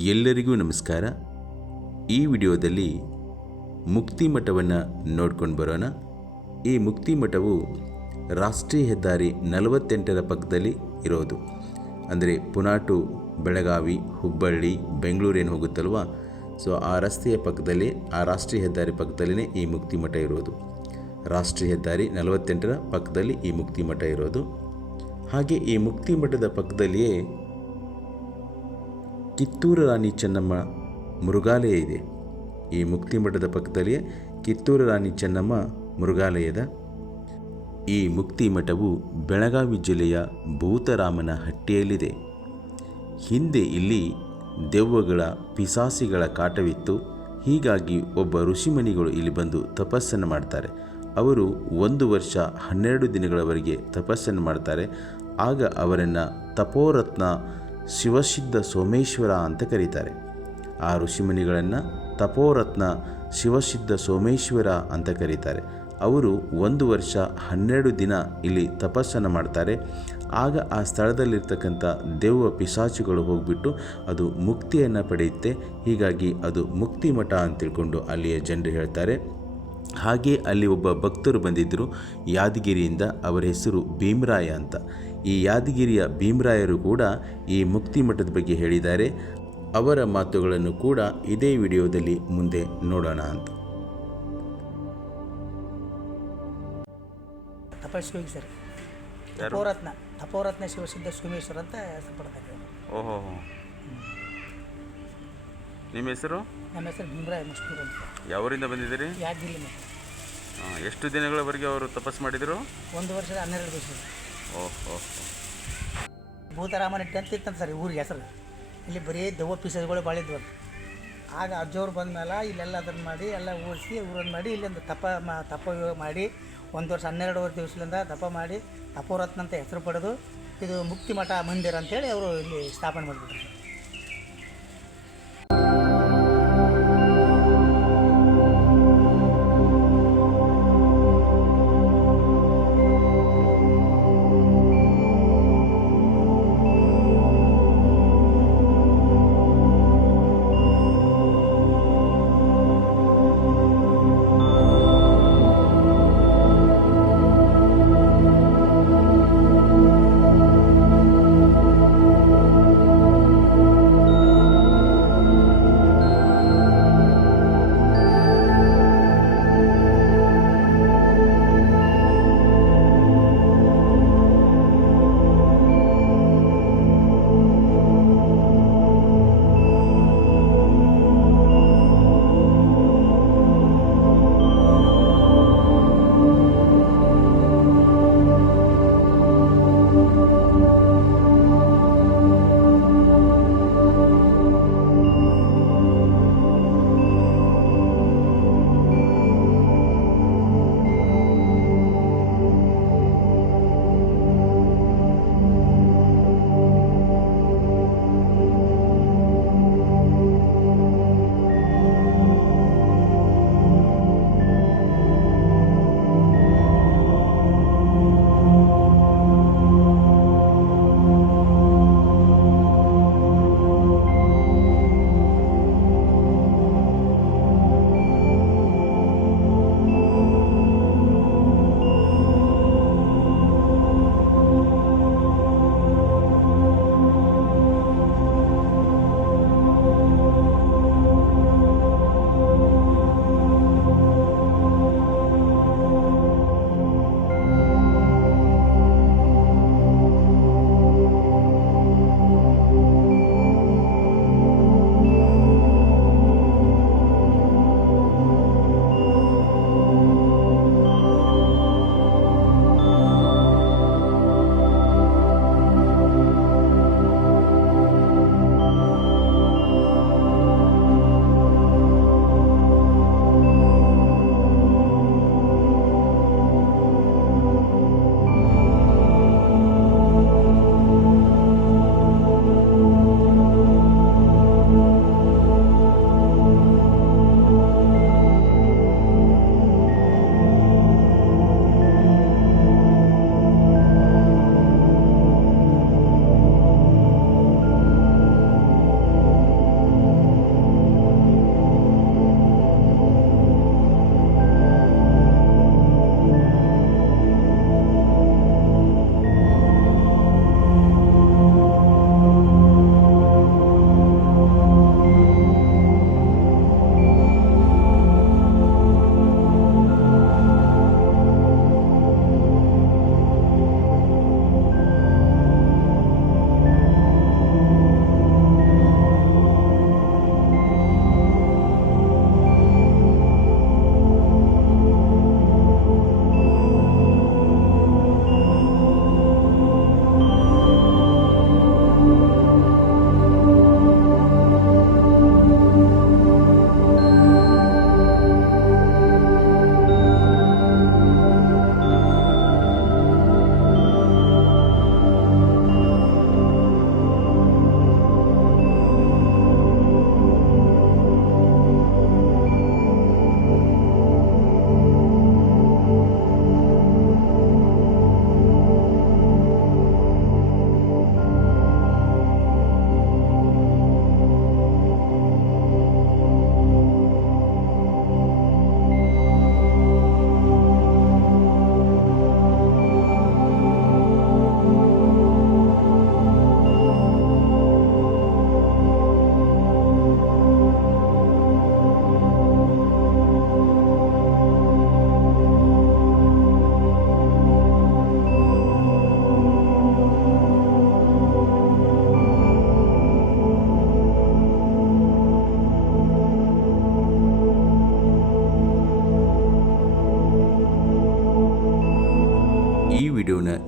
ಎಲ್ಲರಿಗೂ ನಮಸ್ಕಾರ. ಈ ವಿಡಿಯೋದಲ್ಲಿ ಮುಕ್ತಿ ಮಠವನ್ನು ನೋಡ್ಕೊಂಡು ಬರೋಣ. ಈ ಮುಕ್ತಿ ಮಠವು ರಾಷ್ಟ್ರೀಯ ಹೆದ್ದಾರಿ 48ರ ಪಕ್ಕದಲ್ಲಿ ಇರೋದು. ಅಂದರೆ ಪುಣಾ ಟು ಬೆಳಗಾವಿ, ಹುಬ್ಬಳ್ಳಿ, ಬೆಂಗಳೂರು ಏನು ಹೋಗುತ್ತಲ್ವ, ಸೊ ಆ ರಸ್ತೆಯ ಪಕ್ಕದಲ್ಲಿ, ಆ ರಾಷ್ಟ್ರೀಯ ಹೆದ್ದಾರಿ ಪಕ್ಕದಲ್ಲಿನೇ ಈ ಮುಕ್ತಿ ಮಠ ಇರೋದು. ರಾಷ್ಟ್ರೀಯ ಹೆದ್ದಾರಿ 48ರ ಪಕ್ಕದಲ್ಲಿ ಈ ಮುಕ್ತಿ ಮಠ ಇರೋದು. ಹಾಗೆ ಈ ಮುಕ್ತಿ ಮಠದ ಪಕ್ಕದಲ್ಲಿಯೇ ಕಿತ್ತೂರು ರಾಣಿ ಚೆನ್ನಮ್ಮ ಮೃಗಾಲಯ ಇದೆ. ಈ ಮುಕ್ತಿ ಮಠದ ಪಕ್ಕದಲ್ಲಿಯೇ ಕಿತ್ತೂರು ರಾಣಿ ಚೆನ್ನಮ್ಮ ಮೃಗಾಲಯದ. ಈ ಮುಕ್ತಿ ಮಠವು ಬೆಳಗಾವಿ ಜಿಲ್ಲೆಯ ಭೂತರಾಮನಹಟ್ಟಿಯಲ್ಲಿದೆ. ಹಿಂದೆ ಇಲ್ಲಿ ದೆವ್ವಗಳ, ಪಿಶಾಚಿಗಳ ಕಾಟವಿತ್ತು. ಹೀಗಾಗಿ ಒಬ್ಬ ಋಷಿಮುನಿಗಳು ಇಲ್ಲಿ ಬಂದು ತಪಸ್ಸನ್ನು ಮಾಡ್ತಾರೆ. ಅವರು 1 ವರ್ಷ 12 ದಿನಗಳವರೆಗೆ ತಪಸ್ಸನ್ನು ಮಾಡ್ತಾರೆ. ಆಗ ಅವರನ್ನು ತಪೋರತ್ನ ಶಿವಸಿದ್ಧ ಸೋಮೇಶ್ವರ ಅಂತ ಕರೀತಾರೆ. ಆ ಋಷಿಮುನಿಗಳನ್ನು ತಪೋರತ್ನ ಶಿವಸಿದ್ಧ ಸೋಮೇಶ್ವರ ಅಂತ ಕರೀತಾರೆ. ಅವರು 1 ವರ್ಷ 12 ದಿನ ಇಲ್ಲಿ ತಪಸ್ಸನ್ನು ಮಾಡ್ತಾರೆ. ಆಗ ಆ ಸ್ಥಳದಲ್ಲಿರ್ತಕ್ಕಂಥ ದೆವ್ವ ಪಿಶಾಚಿಗಳು ಹೋಗಿಬಿಟ್ಟು ಅದು ಮುಕ್ತಿಯನ್ನು ಪಡೆಯುತ್ತೆ. ಹೀಗಾಗಿ ಅದು ಮುಕ್ತಿ ಮಠ ಅಂತ ತಿಳ್ಕೊಂಡು ಅಲ್ಲಿಯ ಜನರು ಹೇಳ್ತಾರೆ. ಹಾಗೆ ಅಲ್ಲಿ ಒಬ್ಬ ಭಕ್ತರು ಬಂದಿದ್ದರು ಯಾದಗಿರಿಯಿಂದ. ಅವರ ಹೆಸರು ಭೀಮರಾಯ ಅಂತ. ಈ ಯಾದಗಿರಿಯ ಭೀಮರಾಯರು ಕೂಡ ಈ ಮುಕ್ತಿ ಮಠದ ಬಗ್ಗೆ ಹೇಳಿದ್ದಾರೆ. ಅವರ ಮಾತುಗಳನ್ನು ಕೂಡ ಇದೇ ವಿಡಿಯೋದಲ್ಲಿ ಮುಂದೆ ನೋಡೋಣ ಅಂತ. ತಪಸ್ವಿ ಹೋಗಿ ಸರ್, ತಪೋರತ್ನ ಶಿವಸಿದ್ಧ ಸೋಮೇಶ್ವರ ಅಂತ ಹೆಸರು ಪಡ್ತಾರೆ. ಓಹೋ, ನಿಮ್ಮ ಹೆಸರು? ನಮ್ಮ ಹೆಸರು ಭೀಮರಾಯ ಮುಸ್ಟೂರ್ ಅಂತ. ಯಾವೂರಿಂದ ಬಂದಿದ್ದೀರಿ? ಯಾದಗಿರಿ. ಎಷ್ಟು ದಿನಗಳವರೆಗೆ ಅವರು ತಪಸ್ಸು ಮಾಡಿದರು? 1 ವರ್ಷದ 12 ದಿವಸ. ಓಹೋ, ಭೂತರಾಮನಹಟ್ಟಿ ಅಂತ ಇತ್ತಂತ ಸರ್ ಊರಿಗೆ ಹೆಸರು. ಇಲ್ಲಿ ಬರೀ ದೆವ್ವ ಪಿಶಾಚಿಗಳು ಭಾಳ ಇದ್ವು. ಆಗ ಅಜ್ಜವ್ರು ಬಂದ ಮೇಲೆ ಇಲ್ಲೆಲ್ಲ ಅದನ್ನು ಮಾಡಿ ಎಲ್ಲ ಊರಿಸಿ ಊರನ್ನು ಮಾಡಿ ಇಲ್ಲಿಂದ ತಪ ಮಾಡಿ 1 ವರ್ಷ 12 ದಿವಸದಿಂದ ತಪ ಮಾಡಿ ತಪೋರತ್ನ ಅಂತ ಹೆಸರು ಪಡೆದು ಇದು ಮುಕ್ತಿ ಮಠ ಮಂದಿರ ಅಂತೇಳಿ ಅವರು ಇಲ್ಲಿ ಸ್ಥಾಪನೆ ಮಾಡಿಬಿಟ್ರು.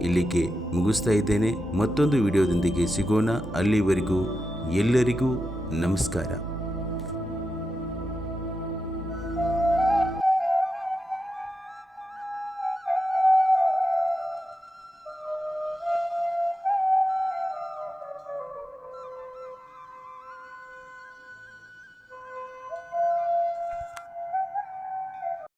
ಇಲ್ಲಿಗೆ ಮುಗಿಸ್ತಾ ಇದ್ದೇನೆ. ಮತ್ತೊಂದು ವಿಡಿಯೋದೊಂದಿಗೆ ಸಿಗೋಣ. ಅಲ್ಲಿವರೆಗೂ ಎಲ್ಲರಿಗೂ ನಮಸ್ಕಾರ.